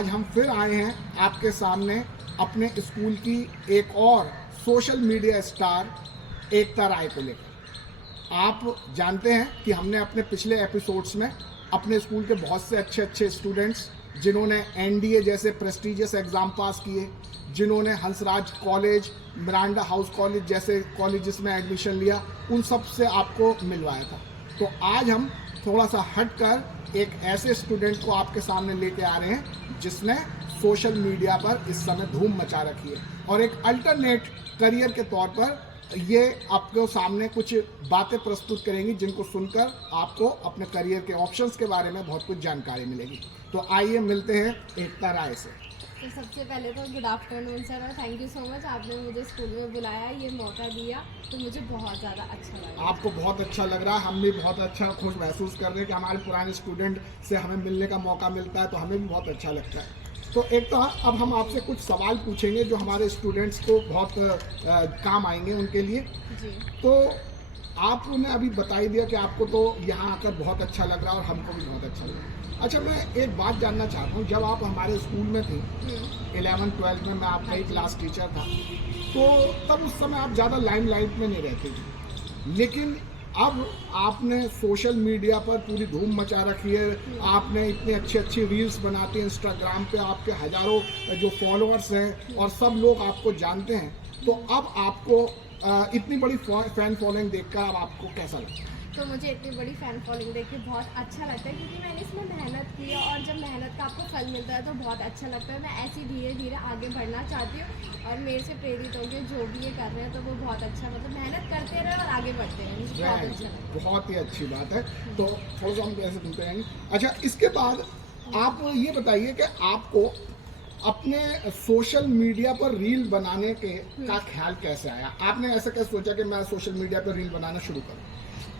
आज हम फिर आए हैं आपके सामने अपने स्कूल की एक और सोशल मीडिया स्टार एकता राय को लेकर। आप जानते हैं कि हमने अपने पिछले एपिसोड्स में अपने स्कूल के बहुत से अच्छे स्टूडेंट्स जिन्होंने एनडीए जैसे प्रेस्टिजियस एग्ज़ाम पास किए, जिन्होंने Hansraj college, Miranda house college जैसे कॉलेजेस में एडमिशन लिया, उन सब से आपको मिलवाया था। तो आज हम थोड़ा सा हटकर एक ऐसे स्टूडेंट को आपके सामने लेके आ रहे हैं जिसने सोशल मीडिया पर इस समय धूम मचा रखी है और एक अल्टरनेट करियर के तौर पर ये आपको सामने कुछ बातें प्रस्तुत करेंगी जिनको सुनकर आपको अपने करियर के ऑप्शंस के बारे में बहुत कुछ जानकारी मिलेगी। तो आइए मिलते हैं एकता राय से। तो सबसे पहले तो गुड आफ्टरनून सर और थैंक यू सो मच, आपने मुझे स्कूल में बुलाया, ये मौका दिया तो मुझे बहुत ज़्यादा अच्छा लगा। आपको बहुत अच्छा लग रहा है, हम भी बहुत अच्छा खुश महसूस कर रहे हैं कि हमारे पुराने स्टूडेंट से हमें मिलने का मौका मिलता है, तो हमें भी बहुत अच्छा लगता है। तो एक तो अब हम आपसे कुछ सवाल पूछेंगे जो हमारे स्टूडेंट्स को बहुत काम आएंगे उनके लिए जी। तो आपने अभी बता ही दिया कि आपको तो यहाँ आकर बहुत अच्छा लग रहा है और हमको भी बहुत अच्छा लग रहा है। अच्छा, मैं एक बात जानना चाहता हूँ, जब आप हमारे स्कूल में थे 11-12 में, मैं आपका ही क्लास टीचर था, तो तब उस समय आप ज़्यादा लाइमलाइट में नहीं रहते थे, लेकिन अब आपने सोशल मीडिया पर पूरी धूम मचा रखी है। आपने इतने अच्छी रील्स बनाते हैं, इंस्टाग्राम पे आपके हज़ारों जो फॉलोअर्स हैं और सब लोग आपको जानते हैं, तो अब आपको इतनी बड़ी फैन फॉलोइंग देखकर अब आपको कैसा लगता है? तो मुझे इतनी बड़ी फ़ैन फॉलोइंग देख के बहुत अच्छा लगता है क्योंकि मैंने इसमें मेहनत की है और जब मेहनत का आपको फल मिलता है तो बहुत अच्छा लगता है। मैं ऐसे धीरे धीरे आगे बढ़ना चाहती हूँ और मेरे से प्रेरित होकर जो भी ये कर रहे हैं तो वो बहुत अच्छा, मतलब मेहनत करते रहे और आगे बढ़ते रहे, मुझे बहुत अच्छा लगता है। बहुत ही अच्छी बात है। तो थोड़ा सा हम कैसे सुनते रहेंगे। अच्छा, इसके बाद आप ये बताइए कि आपको अपने सोशल मीडिया पर रील बनाने के का ख्याल कैसे आया? आपने ऐसा कैसे सोचा कि मैं सोशल मीडिया पर रील बनाना शुरू करूँ?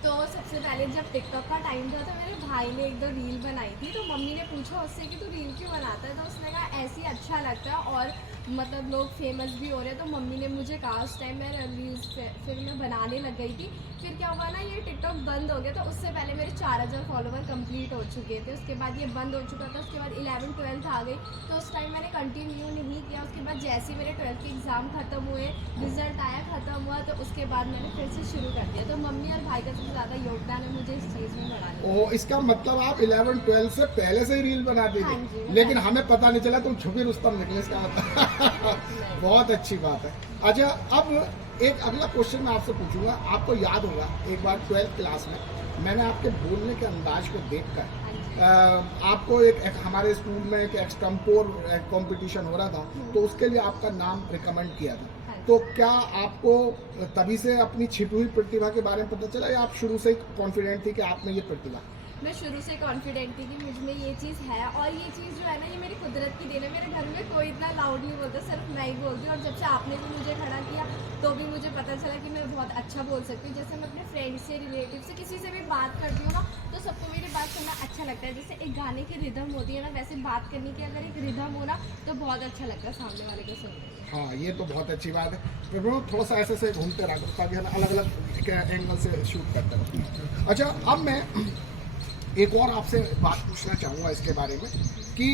तो सबसे पहले जब टिकटॉक का टाइम था तो मेरे भाई ने एक दो रील बनाई थी, तो मम्मी ने पूछा उससे कि तू रील क्यों बनाता है, तो उसने कहा ऐसे ही अच्छा लगता है और मतलब लोग फेमस भी हो रहे हैं। तो मम्मी ने मुझे कहा उस टाइम मैं रील्स फिर मैं बनाने लग गई थी। फिर क्या हुआ ना, ये टिकटॉक बंद हो गया, तो उससे पहले मेरे 4000 फॉलोवर कंप्लीट हो चुके थे। उसके बाद ये बंद हो चुका था, उसके बाद 11-12 आ गई, तो उस टाइम मैंने कंटिन्यू नहीं किया। उसके बाद जैसे ही मेरे 12th के एग्ज़ाम ख़त्म हुए, रिजल्ट आया, ख़त्म हुआ, तो उसके बाद मैंने फिर से शुरू कर दिया। तो मम्मी और भाई का सबसे ज़्यादा योगदान है मुझे इस चीज़ में बढ़ाने में। ओह, इसका मतलब आप 11-12 से पहले से ही रील बनाते हाँ थे, जी, लेकिन हमें पता नहीं चला, तुम छुपी रुस्तम निकले, इसका मतलब बहुत अच्छी बात है। अच्छा, अब एक अगला क्वेश्चन मैं आपसे पूछूंगा। आपको याद होगा एक बार 12th क्लास में मैंने आपके बोलने के अंदाज को देखकर आपको एक हमारे स्कूल में एक एक्सटम्पोर कंपटीशन हो रहा था, तो उसके लिए आपका नाम रिकमेंड किया था। तो क्या आपको तभी से अपनी छिपी हुई प्रतिभा के बारे में पता चला या आप शुरू से ही कॉन्फिडेंट थी कि आप में ये प्रतिभा? मैं शुरू से कॉन्फिडेंट थी कि मुझ में ये चीज़ है और ये चीज़ जो है ना, ये मेरी कुदरत की देन है। मेरे घर में कोई इतना लाउड नहीं बोलता, सिर्फ मैं ही बोलती हूँ। और जब से आपने भी मुझे खड़ा किया तो भी मुझे पता चला कि मैं बहुत अच्छा बोल सकती हूँ। जैसे मैं अपने फ्रेंड से, रिलेटिव से, किसी से भी बात करती हूँ ना, तो सबको मेरी बात सुनना अच्छा लगता है। जैसे एक गाने की रिदम होती है ना, वैसे बात करने की अगर एक रिदम हो ना तो बहुत अच्छा लगता है सामने वाले को सुनने। हाँ, ये तो बहुत अच्छी बात है। तो वो थोड़ा सा ऐसे घूमते रहा करो ताकि हम अलग अलग एंगल से शूट करते रहो। अच्छा, अब मैं एक और आपसे बात पूछना चाहूँगा इसके बारे में कि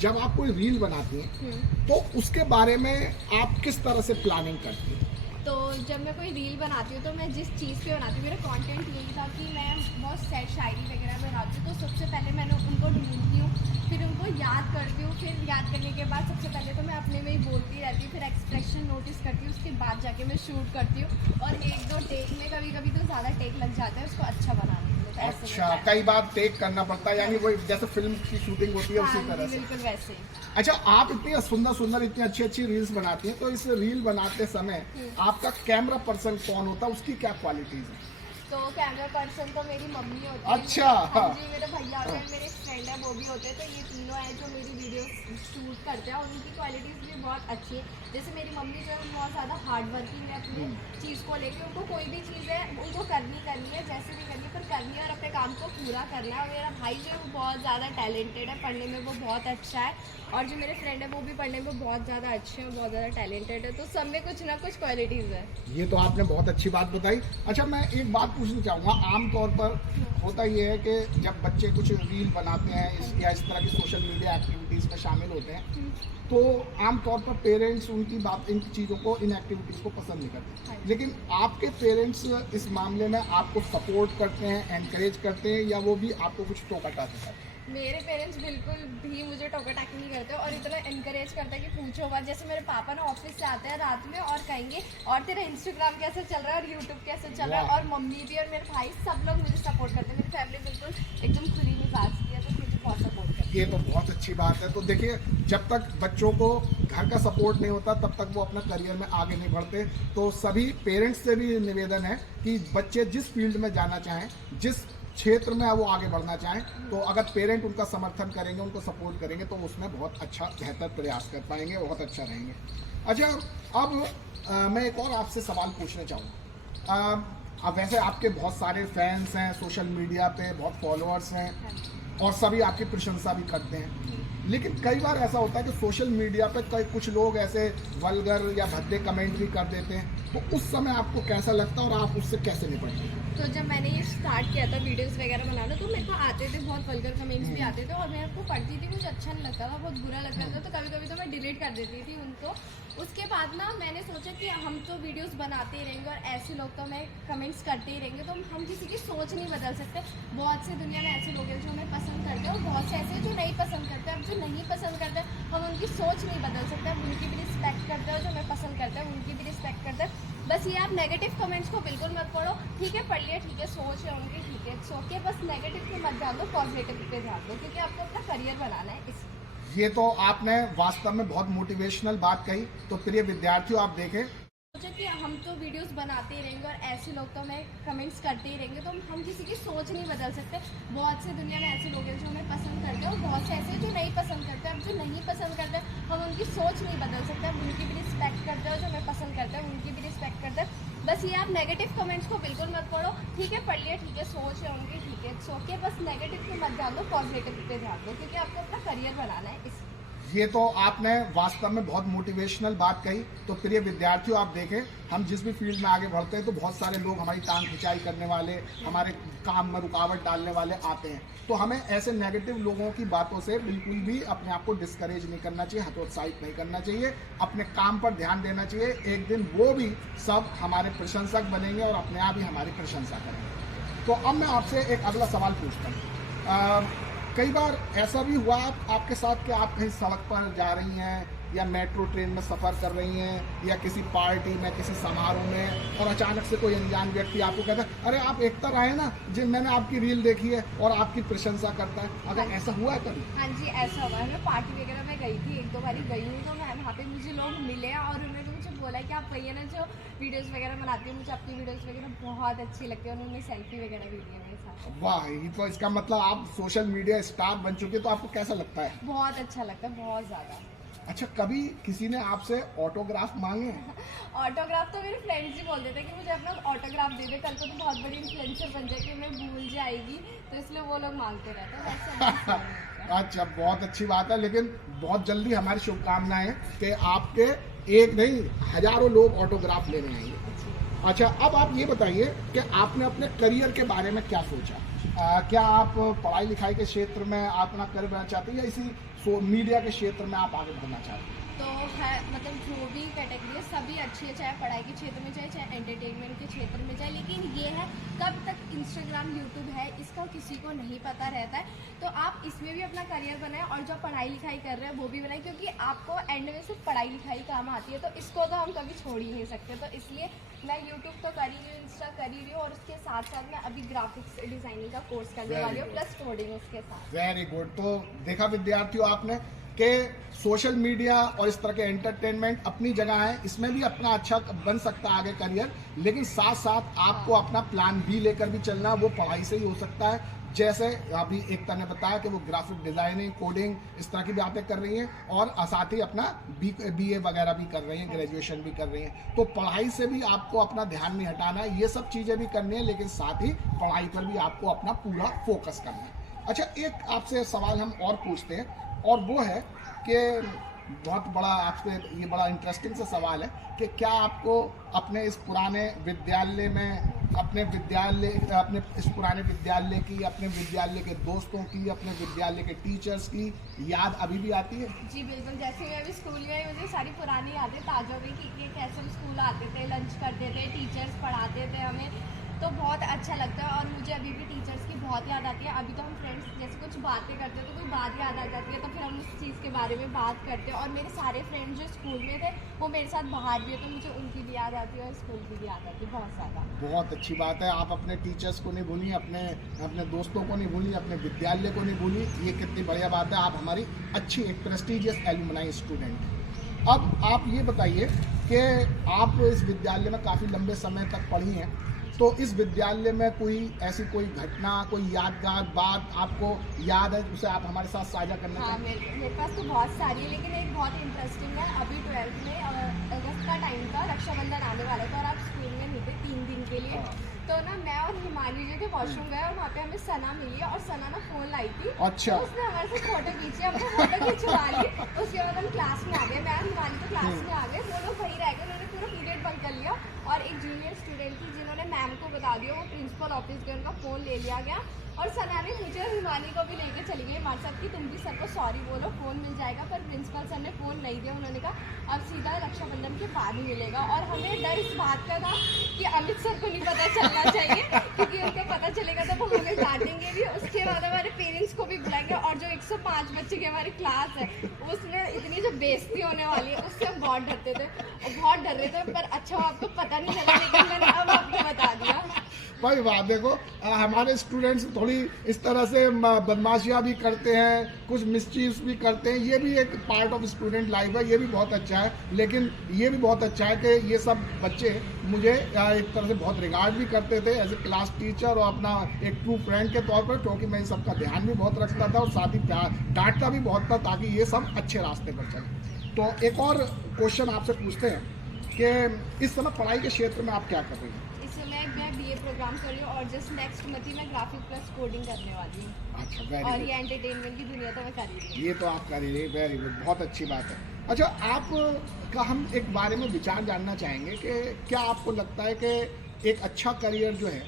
जब आप कोई रील बनाती हैं तो उसके बारे में आप किस तरह से प्लानिंग करती हैं? तो जब मैं कोई रील बनाती हूँ तो मैं जिस चीज़ पे बनाती हूँ, मेरा कंटेंट यही था कि मैं बहुत सैड शायरी वगैरह बनाती हूँ। तो सबसे पहले मैंने उनको ढूंढती हूँ, फिर उनको याद करती हूँ, फिर याद करने के बाद सबसे पहले तो मैं अपने में ही बोलती रहती हूँ, फिर एक्सप्रेशन नोटिस करती हूँ, उसके बाद जाके मैं शूट करती हूँ। और 1-2 टेक में कभी कभी तो ज़्यादा टेक लग जाता है उसको अच्छा बनाने में। तो ऐसे अच्छा, होता है। कई बार टेक करना पड़ता है, यानी वही जैसे फिल्म की शूटिंग होती है हाँ उसी जी, तरह से। बिल्कुल वैसे ही। अच्छा, आप इतनी सुंदर इतनी अच्छी रील्स बनाती हैं, तो इस रील बनाते समय आपका कैमरा पर्सन कौन होता है, उसकी क्या क्वालिटीज है? तो कैमरा पर्सन तो मेरी मम्मी होती है। अच्छा। हाँ जी, मेरे भैया होते हैं, मेरे फ्रेंड है वो भी होते हैं। तो ये तीनों हैं जो मेरी वीडियो शूट करते हैं और उनकी क्वालिटीज़ भी बहुत अच्छी है। जैसे मेरी मम्मी जो है बहुत ज़्यादा हार्ड वर्किंग है अपनी चीज़ को लेके, उनको कोई भी चीज़ है उनको करनी है, जैसे भी करनी है, पर करनी है और अपने काम को पूरा करना है। और मेरा भाई जो है वो बहुत ज़्यादा टैलेंटेड है, पढ़ने में वो बहुत अच्छा है। और जो मेरे फ्रेंड है वो भी पढ़ने में बहुत ज़्यादा अच्छे हैं, बहुत ज़्यादा टैलेंटेड है। तो सब में कुछ ना कुछ क्वालिटीज़ है। ये तो आपने बहुत अच्छी बात बताई। अच्छा, मैं एक बात पूछना चाहूँगा। आमतौर पर होता ये है कि जब बच्चे कुछ रील बनाते हैं या इस तरह की सोशल मीडिया एक्टिविटीज़ में होते हैं तो आमतौर पर पेरेंट्स उनकी बात इन चीज़ों को, इन एक्टिविटीज़ को पसंद नहीं करते, लेकिन आपके पेरेंट्स इस मामले में आपको सपोर्ट करते हैं, एनकरेज करते हैं, या वो भी आपको कुछ टोका टाकी करते हैं? मेरे पेरेंट्स बिल्कुल भी मुझे टोका टाकी नहीं करते और इतना इनकरेज करते हैं कि पूछो मत। जैसे मेरे पापा ना ऑफिस से आते हैं रात में और कहेंगे और तेरा इंस्टाग्राम कैसे चल रहा है और यूट्यूब कैसे चल रहा है, और मम्मी भी और मेरे भाई सब लोग मुझे सपोर्ट करते हैं। मेरी फैमिली बिल्कुल एकदम खुली मिजाज की है, तो मुझे बहुत सपोर्ट करते हैं। ये तो बहुत अच्छी बात है। तो देखिए, जब तक बच्चों को घर का सपोर्ट नहीं होता तब तक वो अपना करियर में आगे नहीं बढ़ते। तो सभी पेरेंट्स से भी निवेदन है कि बच्चे जिस फील्ड में जाना चाहें, जिस क्षेत्र में वो आगे बढ़ना चाहें, तो अगर पेरेंट उनका समर्थन करेंगे, उनको सपोर्ट करेंगे, तो उसमें बहुत अच्छा बेहतर प्रयास कर पाएंगे, बहुत अच्छा रहेंगे। अच्छा, अब मैं एक और आपसे सवाल पूछना चाहूँगा। अब वैसे आपके बहुत सारे फैंस हैं, सोशल मीडिया पे बहुत फॉलोअर्स हैं और सभी आपकी प्रशंसा भी करते हैं, लेकिन कई बार ऐसा होता है कि सोशल मीडिया पे कई कुछ लोग ऐसे वल्गर या भद्दे कमेंट भी कर देते हैं, तो उस समय आपको कैसा लगता है और आप उससे कैसे निपटते हैं? तो जब मैंने ये स्टार्ट किया था वीडियोस वगैरह बनाना, तो मेरे को आते थे बहुत वल्गर कमेंट्स भी आते थे और मैं आपको पढ़ती थी, मुझे अच्छा नहीं लगता था, बहुत बुरा लगता था, तो कभी कभी तो मैं डिलीट कर देती थी उनको। उसके बाद ना मैंने सोचा कि हम तो वीडियोस बनाते ही रहेंगे और ऐसे लोग तो हमें कमेंट्स करते ही रहेंगे, तो हम किसी की सोच नहीं बदल सकते। बहुत से दुनिया में ऐसे लोग हैं जो हमें पसंद करते हैं और बहुत से ऐसे जो नहीं पसंद करते। अब जो नहीं पसंद करते हम उनकी सोच नहीं बदल सकते, हम उनकी भी रिस्पेक्ट करते हैं और जो हमें पसंद करते हैं उनकी भी रिस्पेक्ट करते हैं। बस ये आप नेगेटिव कमेंट्स को बिल्कुल मत पढ़ो, ठीक है पढ़ लिया, ठीक है सोच है उनकी, ठीक है सो के, बस नेगेटिव पे मत ध्यान दो, पॉजिटिव पे ध्यान दो, क्योंकि आपको अपना करियर बनाना है इस। ये तो आपने वास्तव में बहुत मोटिवेशनल बात कही। तो प्रिय विद्यार्थियों, आप देखें, सोचा कि हम तो वीडियोस बनाते ही रहेंगे और ऐसे लोग तो हमें कमेंट्स करते ही रहेंगे, तो हम किसी की सोच नहीं बदल सकते। बहुत से दुनिया में ऐसे लोग हैं जो हमें पसंद करते हैं और बहुत से ऐसे जो नहीं पसंद करते। अब जो नहीं पसंद करते हम उनकी सोच नहीं बदल सकते, हम उनकी भी रिस्पेक्ट करते हैं और जो हमें पसंद करते हैं उनकी भी रिस्पेक्ट करते हैं। बस ये आप नेगेटिव कमेंट्स को बिल्कुल मत पढ़ो, ठीक है पढ़ लिया, ठीक है सोच है उनकी, ठीक है सो के, बस नेगेटिव पे मत ध्यान दो, पॉजिटिव पे ध्यान दो, क्योंकि आपको अपना करियर बनाना है इस। ये तो आपने वास्तव में बहुत मोटिवेशनल बात कही। तो प्रिय विद्यार्थियों, आप देखें, हम जिस भी फील्ड में आगे बढ़ते हैं तो बहुत सारे लोग हमारी टांग खिंचाई करने वाले, हमारे काम में रुकावट डालने वाले आते हैं। तो हमें ऐसे नेगेटिव लोगों की बातों से बिल्कुल भी अपने आप को डिस्करेज नहीं करना चाहिए, हतोत्साहित नहीं करना चाहिए, अपने काम पर ध्यान देना चाहिए। एक दिन वो भी सब हमारे प्रशंसक बनेंगे और अपने आप ही हमारी प्रशंसा करेंगे। तो अब मैं आपसे एक अगला सवाल पूछता हूँ। कई बार ऐसा भी हुआ आपके साथ कि आप कहीं सड़क पर जा रही हैं या मेट्रो ट्रेन में सफ़र कर रही हैं या किसी पार्टी में, किसी समारोह में, और अचानक से कोई अनजान व्यक्ति आपको कहता है, अरे आप एकता राय हैं ना, जी मैंने आपकी रील देखी है, और आपकी प्रशंसा करता है? अगर ऐसा हुआ है कभी? हाँ जी, ऐसा हुआ है। मैं पार्टी वगैरह में गई थी, एक दो बारी गई हूँ, तो मैं वहाँ पे मुझे लोग मिले और उन्होंने मुझे बोला कि आप वही है ना जो वीडियोस वगैरह बनाती हो, मुझे आपकी वीडियोस वगैरह बहुत अच्छी लगती है, उन्होंने सेल्फी वगैरह भी ली है मेरे साथ। वाह, ये तो इसका मतलब आप सोशल मीडिया स्टार बन चुके, तो आपको कैसा लगता है? बहुत अच्छा लगता है, बहुत ज़्यादा। अच्छा, कभी किसी ने आपसे ऑटोग्राफ मांगे? ऑटोग्राफ तो मेरे फ्रेंड्स ही बोल देते हैं कि मुझे अपना ऑटोग्राफ दे दे, कल को तो बहुत बड़ी इन्फ्लुएंसर बन जाए कि मैं भूल जाएगी, तो इसलिए वो लोग मांगते रहते हैं। वैसे अच्छा, बहुत अच्छी बात है, लेकिन बहुत जल्दी हमारी शुभकामनाएं कि आपके एक नहीं हजारों लोग ऑटोग्राफ लेने आएंगे। अच्छा, अब आप ये बताइए कि आपने अपने करियर के बारे में क्या सोचा? क्या आप पढ़ाई लिखाई के क्षेत्र में अपना करियर बनाना चाहते हैं या इसी मीडिया के क्षेत्र में आप आगे बढ़ना चाहते हैं? तो है मतलब जो भी कैटेगरी है सभी अच्छी है, चाहे पढ़ाई के क्षेत्र में जाए, चाहे एंटरटेनमेंट के क्षेत्र में जाए, लेकिन ये है कब तक इंस्टाग्राम यूट्यूब है इसका किसी को नहीं पता रहता है। तो आप इसमें भी अपना करियर बनाएं और जो पढ़ाई लिखाई कर रहे हैं वो भी बनाएं, क्योंकि आपको एंड में सिर्फ पढ़ाई लिखाई काम आती है, तो इसको तो हम कभी छोड़ ही नहीं सकते। तो इसलिए मैं यूट्यूब तो कर ही रही हूँ, इंस्टा कर ही रही हूँ, और उसके साथ साथ मैं अभी ग्राफिक्स डिज़ाइनिंग का कोर्स करने वाली हूँ, प्लस कोडिंग उसके साथ। Very good. तो देखा विद्यार्थियों आपने कि सोशल मीडिया और इस तरह के एंटरटेनमेंट अपनी जगह है, इसमें भी अपना अच्छा बन सकता है आगे करियर, लेकिन साथ साथ आपको अपना प्लान भी लेकर भी चलना, वो पढ़ाई से ही हो सकता है। जैसे अभी एकता ने बताया कि वो ग्राफिक डिज़ाइनिंग, कोडिंग, इस तरह की बातें कर रही हैं और साथ ही अपना BA वगैरह भी कर रही हैं, ग्रेजुएशन भी कर रही हैं। तो पढ़ाई से भी आपको अपना ध्यान नहीं हटाना है, ये सब चीज़ें भी करनी है, लेकिन साथ ही पढ़ाई पर भी आपको अपना पूरा फोकस करना है। अच्छा, एक आपसे सवाल हम और पूछते हैं, और वो है कि बहुत बड़ा आपसे ये बड़ा इंटरेस्टिंग सा सवाल है कि क्या आपको अपने इस पुराने विद्यालय में अपने इस पुराने विद्यालय की, अपने विद्यालय के दोस्तों की, अपने विद्यालय के टीचर्स की याद अभी भी आती है? जी बिल्कुल, जैसे मैं अभी स्कूल गई मुझे सारी पुरानी यादें ताज़ा हो गई कि ये कैसे हम स्कूल आते थे, लंच करते थे, टीचर्स पढ़ाते थे हमें, तो बहुत अच्छा लगता है। और मुझे अभी भी टीचर्स की बहुत याद आती है। अभी तो हम फ्रेंड्स जैसे कुछ बातें करते हैं तो कोई बात याद आ जाती है तो फिर हम उस चीज़ के बारे में बात करते हैं। और मेरे सारे फ्रेंड्स जो स्कूल में थे वो मेरे साथ बाहर भी है, तो मुझे उनकी भी याद आती है और स्कूल की भी याद आती है बहुत ज़्यादा। बहुत अच्छी बात है, आप अपने टीचर्स को नहीं भूली, अपने दोस्तों को नहीं भूली, अपने विद्यालय को नहीं भूली, ये कितनी बढ़िया बात है। आप हमारी अच्छी एक प्रेस्टिजियस एलुमनाई स्टूडेंट हैं। अब आप ये बताइए कि आप इस विद्यालय में काफ़ी लंबे समय तक पढ़ी हैं, तो इस विद्यालय में ऐसी कोई घटना, कोई यादगार बात आपको याद है उसे आप हमारे साथ साझा करना हाँ, चाहें? मेरे पास तो बहुत सारी है, लेकिन एक बहुत इंटरेस्टिंग है। अभी 12th में अगस्त का टाइम था, रक्षाबंधन आने वाला था और आप स्कूल में नहीं थे 3 दिन के लिए। हाँ। तो ना मैं और हिमानी जी के वॉशरूम गए और वहाँ पे हमें सना मिली और सना ना फ़ोन लाई थी। अच्छा। तो उसने हमारे साथ फोटो खींची, हमने फोटो खिंचवा ली। उसके बाद हम क्लास में आ गए, मैं और हिमानी तो क्लास में आ गए, वो लोग वहीं रह गए, उन्होंने पूरा पीरियड बंक कर लिया। और एक जूनियर स्टूडेंट थी जिन्होंने मैम को बता दिया, वो प्रिंसिपल ऑफिस गए, उनका फ़ोन ले लिया गया और सना ने मुझे और हिमानी को भी लेके चली गई हमारे साथ कि तुम भी सर को सॉरी बोलो, फ़ोन मिल जाएगा। पर प्रिंसिपल सर ने फ़ोन नहीं दिया, उन्होंने कहा अब सीधा रक्षाबंधन के बाद ही मिलेगा। और हमें डर इस बात का था कि अमित सर को नहीं पता चलना चाहिए, क्योंकि उनको पता चलेगा तो वो हमें डांटेंगे भी। उसके बाद हमारे पेरेंट्स को भी बुलाएंगे और जो 105 बच्चे की हमारी क्लास है उसमें इतनी जो बेइज्जती होने वाली है उससे हम बहुत डरते थे और बहुत डर रहे थे। पर अच्छा आपको पता नहीं चला, लेकिन मैंने अब आपको बता दिया। भाई वाह, देखो हमारे स्टूडेंट्स थोड़ी इस तरह से बदमाशियाँ भी करते हैं, कुछ मिसचीव्स भी करते हैं, ये भी एक पार्ट ऑफ स्टूडेंट लाइफ है, ये भी बहुत अच्छा है। लेकिन ये भी बहुत अच्छा है कि ये सब बच्चे मुझे एक तरह से बहुत रिगार्ड भी करते थे एज ए क्लास टीचर और अपना एक ट्रू फ्रेंड के तौर पर, क्योंकि मैं इन सब का ध्यान भी बहुत रखता था और साथ ही डांटता भी बहुत था ताकि ये सब अच्छे रास्ते पर चले। तो एक और क्वेश्चन आपसे पूछते हैं कि इस समय पढ़ाई के क्षेत्र में आप क्या कर रही हैं? इस समय मैं BA प्रोग्राम कर रही हूँ और जस्ट नेक्स्ट मंथ ही मैं ग्राफिक प्लस कोडिंग करने वाली हूँ। अच्छा, और वेरी ये गुड। एंटरटेनमेंट की दुनिया तो मैं कर ही रही हूँ। ये तो आप कर रही है, वेरी गुड, बहुत अच्छी बात है। अच्छा, आप का हम एक बारे में विचार जानना चाहेंगे कि क्या आपको लगता है कि एक अच्छा करियर जो है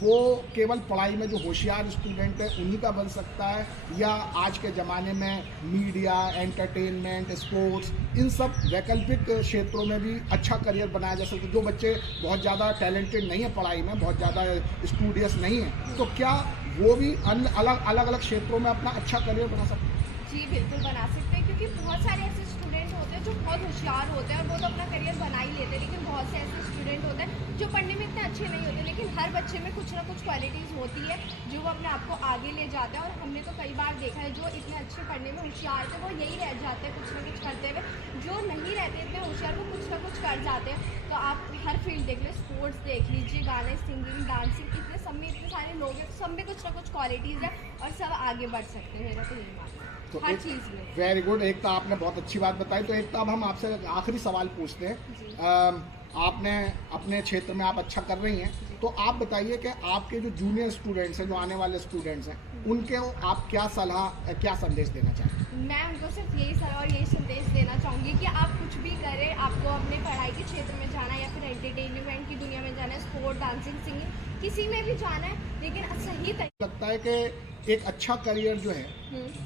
वो केवल पढ़ाई में जो होशियार स्टूडेंट है उन्हीं का बन सकता है, या आज के ज़माने में मीडिया, एंटरटेनमेंट, स्पोर्ट्स, इन सब वैकल्पिक क्षेत्रों में भी अच्छा करियर बनाया जा सकता है? जो बच्चे बहुत ज़्यादा टैलेंटेड नहीं है पढ़ाई में, बहुत ज़्यादा स्टूडियस नहीं है, तो क्या वो भी अलग अलग क्षेत्रों में अपना अच्छा करियर बना सकते हैं? जी बिल्कुल बना सकते हैं, क्योंकि बहुत सारे ऐसे स्टूडेंट होते हैं जो बहुत होशियार होते हैं और वो तो अपना करियर बना ही लेते हैं। लेकिन बहुत से ऐसे स्टूडेंट होते हैं जो पढ़ने में इतने अच्छे नहीं होते, लेकिन हर बच्चे में कुछ ना कुछ क्वालिटीज़ होती है जो वो अपने आप को आगे ले जाते हैं। और हमने तो कई बार देखा है जो इतने अच्छे पढ़ने में होशियार थे वो यही रह जाते हैं कुछ ना कुछ करते हुए, जो नहीं रहते इतने होशियार वो कुछ ना कुछ कर जाते हैं। तो आप हर फील्ड देख लीजिए, स्पोर्ट्स देख लीजिए, गाने, सिंगिंग, डांसिंग, इतने सब में इतने सारे लोग हैं, सब में कुछ ना कुछ क्वालिटीज़ है और सब आगे बढ़ सकते हैं। मेरा तो यही मानना है तो हर चीज़ में। वेरी गुड, एक तो आपने बहुत अच्छी बात बताई। तो एक तो अब हम आपसे आखिरी सवाल पूछते हैं। जी। आपने अपने क्षेत्र में आप अच्छा कर रही हैं, तो आप बताइए कि आपके जो जूनियर स्टूडेंट्स हैं, जो आने वाले स्टूडेंट्स हैं, उनके आप क्या सलाह, क्या संदेश देना चाहेंगे? मैं उनको सिर्फ यही सलाह और यही संदेश देना चाहूँगी कि आप कुछ भी करें, आपको अपने पढ़ाई के क्षेत्र में जाना है या फिर एंटरटेनमेंट की दुनिया में जाना है, स्पोर्ट, डांसिंग, सिंगिंग, किसी में भी जाना है, लेकिन सही तरीके। लगता है कि एक अच्छा करियर जो है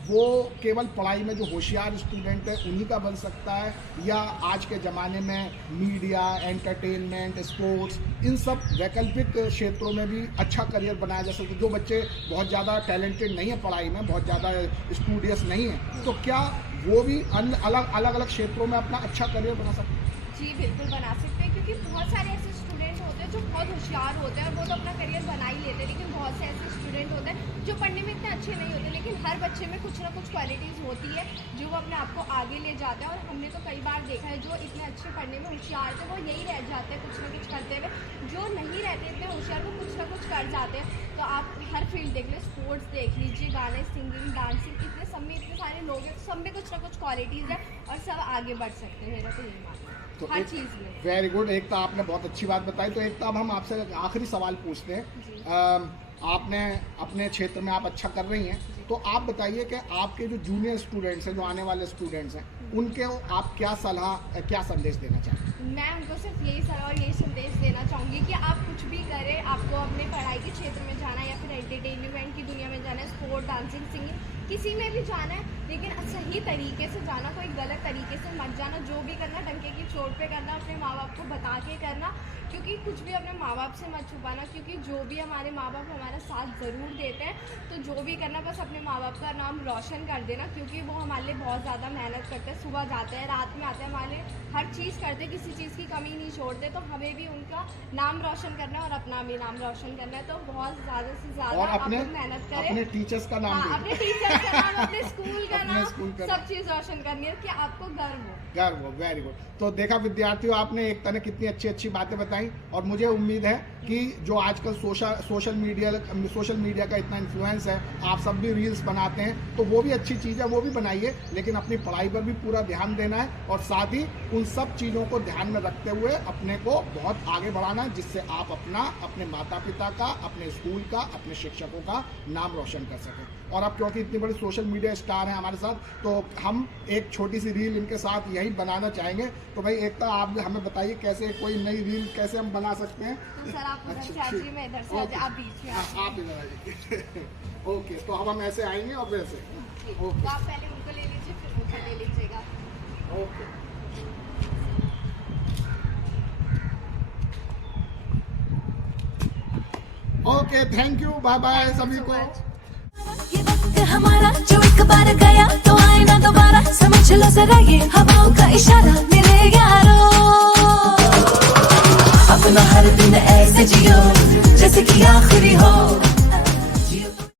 वो केवल पढ़ाई में जो होशियार स्टूडेंट है उन्हीं का बन सकता है, या आज के ज़माने में मीडिया, एंटरटेनमेंट, स्पोर्ट्स, इन सब वैकल्पिक क्षेत्रों में भी अच्छा करियर बनाया जा सकता है? जो बच्चे बहुत ज़्यादा टैलेंटेड नहीं है पढ़ाई में, बहुत ज़्यादा स्टूडियस नहीं है, तो क्या वो भी अलग क्षेत्रों में अपना अच्छा करियर बना सकते हैं? जी बिल्कुल बना सकते हैं, क्योंकि बहुत सारे ऐसे स्टूडेंट होते हैं जो बहुत होशियार होते हैं और वो तो अपना करियर बना ही लेते हैं। लेकिन बहुत से ऐसे स्टूडेंट होते हैं जो पढ़ने में इतने अच्छे नहीं होते, लेकिन हर बच्चे में कुछ ना कुछ क्वालिटीज़ होती है जो वो अपने आप को आगे ले जाते हैं। और हमने तो कई बार देखा है जो इतने अच्छे पढ़ने में होशियार थे वो यही रह जाते हैं कुछ ना कुछ करते हुए, जो नहीं रहते इतने होशियार वो कुछ ना कुछ कर जाते हैं। तो आप हर फील्ड देख लीजिए, स्पोर्ट्स देख लीजिए, गाने, सिंगिंग, डांसिंग, इतने सब में इतने सारे लोग हैं, सब में कुछ ना कुछ क्वालिटीज़ है और सब आगे बढ़ सकते हैं। मेरा तो यही मानना है तो हर चीज़ में। वेरी गुड, एक तो आपने बहुत अच्छी बात बताई। तो एक तो अब हम आपसे आखिरी सवाल पूछते हैं। जी। आपने अपने क्षेत्र में आप अच्छा कर रही हैं, तो आप बताइए कि आपके जो जूनियर स्टूडेंट्स हैं, जो आने वाले स्टूडेंट्स हैं, उनके आप क्या सलाह, क्या संदेश देना चाहेंगे? मैं उनको सिर्फ यही सलाह और यही संदेश देना चाहूँगी कि आप कुछ भी करें, आपको अपने पढ़ाई के क्षेत्र में जाना है या फिर एंटरटेनमेंट की दुनिया में जाना है, स्पोर्ट, डांसिंग, सिंगिंग, किसी में भी जाना है, लेकिन सही तरीके से जाना, कोई गलत तरीके से मत जाना। जो भी करना डंके की चोट पे करना, अपने माँ बाप को बता के करना, क्योंकि कुछ भी अपने माँ बाप से मत छुपाना, क्योंकि जो भी हमारे माँ बाप हमारा साथ ज़रूर देते हैं। तो जो भी करना, बस अपने माँ बाप का नाम रोशन कर देना, क्योंकि वो हमारे लिए बहुत ज़्यादा मेहनत करते हैं, सुबह जाते हैं, रात में आते हैं, हमारे लिए हर चीज़ करते हैं, किसी चीज़ की कमी नहीं छोड़ते। तो हमें भी उनका नाम रोशन करना है और अपना भी नाम रोशन करना है। तो बहुत ज़्यादा से ज़्यादा और आप अपने लोग मेहनत करें, अपने टीचर्स का नाम हाँ, भी, अपने टीचर्स का नाम, अपने स्कूल का अपने नाम, स्कूल का सब चीज़ रोशन करनी है कि आपको गर्व हो। गर्व हो। Very good. तो देखा विद्यार्थियों, आपने एक तरह कितनी अच्छी अच्छी बातें बताई, और मुझे उम्मीद है कि जो आजकल सोशल मीडिया का इतना इन्फ्लुएंस है, आप सब भी रील्स बनाते हैं, तो वो भी अच्छी चीज़ है, वो भी बनाइए, लेकिन अपनी पढ़ाई पर भी पूरा ध्यान देना है, और साथ ही उन सब चीज़ों को ध्यान में रखते हुए अपने को बहुत आगे बढ़ाना है, जिससे आप अपने माता पिता का, अपने स्कूल का, अपने शिक्षकों का नाम रोशन कर सकें। और अब क्योंकि इतनी बड़ी सोशल मीडिया स्टार हैं हमारे साथ, तो हम एक छोटी सी रील इनके साथ यही बनाना चाहेंगे। तो भाई एकता, आप हमें बताइए कैसे कोई नई रील कैसे हम बना सकते हैं? तो सर आप उधर से अच्छा, आइए, मैं इधर से ओके। आप बीच में आइए। आप इधर आइए। ओके, तो अब हम ऐसे आएंगे और वैसे। ओके। तो आप पहले उनको ले लीजिए, फिर मुझे ले लीजिएगा। Okay. Okay, thank you, bye bye सभी को। ये वक्त हमारा जो एक बार गया तो आए ना दोबारा, समझ लो जरा ये हवाओं का इशारा मेरे यारो। अपना हर दिन ऐसे जियो जैसे कि आखिरी हो।